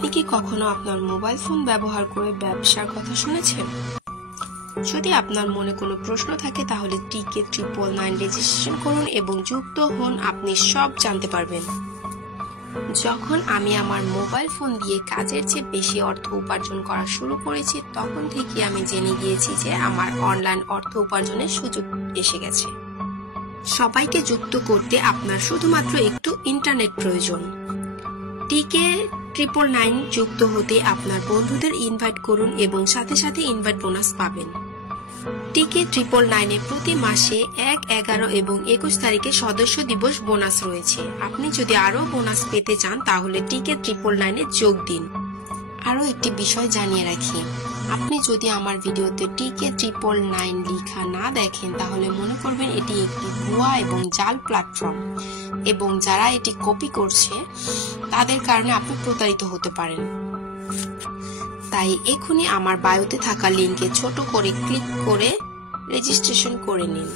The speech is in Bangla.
আপনি কি কখনো আপনার মোবাইল ফোন ব্যবহার করে ব্যবসার কথা শুনেছেন? যদি আপনার মনে কোনো প্রশ্ন থাকে তাহলে TK999 রেজিস্ট্রেশন করুন এবং যুক্ত হন, আপনি সব জানতে পারবেন। যখন আমি আমার মোবাইল ফোন দিয়ে কাজের চেয়ে বেশি অর্থ উপার্জন করা শুরু করেছি, তখন থেকে আমি জেনে গিয়েছি যে আমার অনলাইন অর্থ উপার্জনের সুযোগ এসে গেছে। সবাইকে যুক্ত করতে আপনার শুধুমাত্র একটু ইন্টারনেট প্রয়োজন। TK999 যুক্ত হতে আপনার বন্ধুদের ইনভাইট করুন এবং সাথে সাথে ইনভাইট বোনাস পাবেন। TK999 প্রতি মাসে 1, 11 এবং 21 তারিখে সদস্য দিবস বোনাস রয়েছে। আপনি যদি আরও বোনাস পেতে চান তাহলে TK999 যোগ দিন। আরও একটি বিষয় জানিয়ে রাখি, আপনি যদি আমার ভিডিওতে TK999 লেখা না দেখেন তাহলে মনে করবেন এটি একটি ভুয়া এবং জাল প্ল্যাটফর্ম এবং যারা এটি কপি করছে তাদের কারণে আপনি প্রতারিত হতে পারেন। তাই এখনই আমার বায়োতে থাকা লিংকে ছোট করে ক্লিক করে রেজিস্ট্রেশন করে নিন।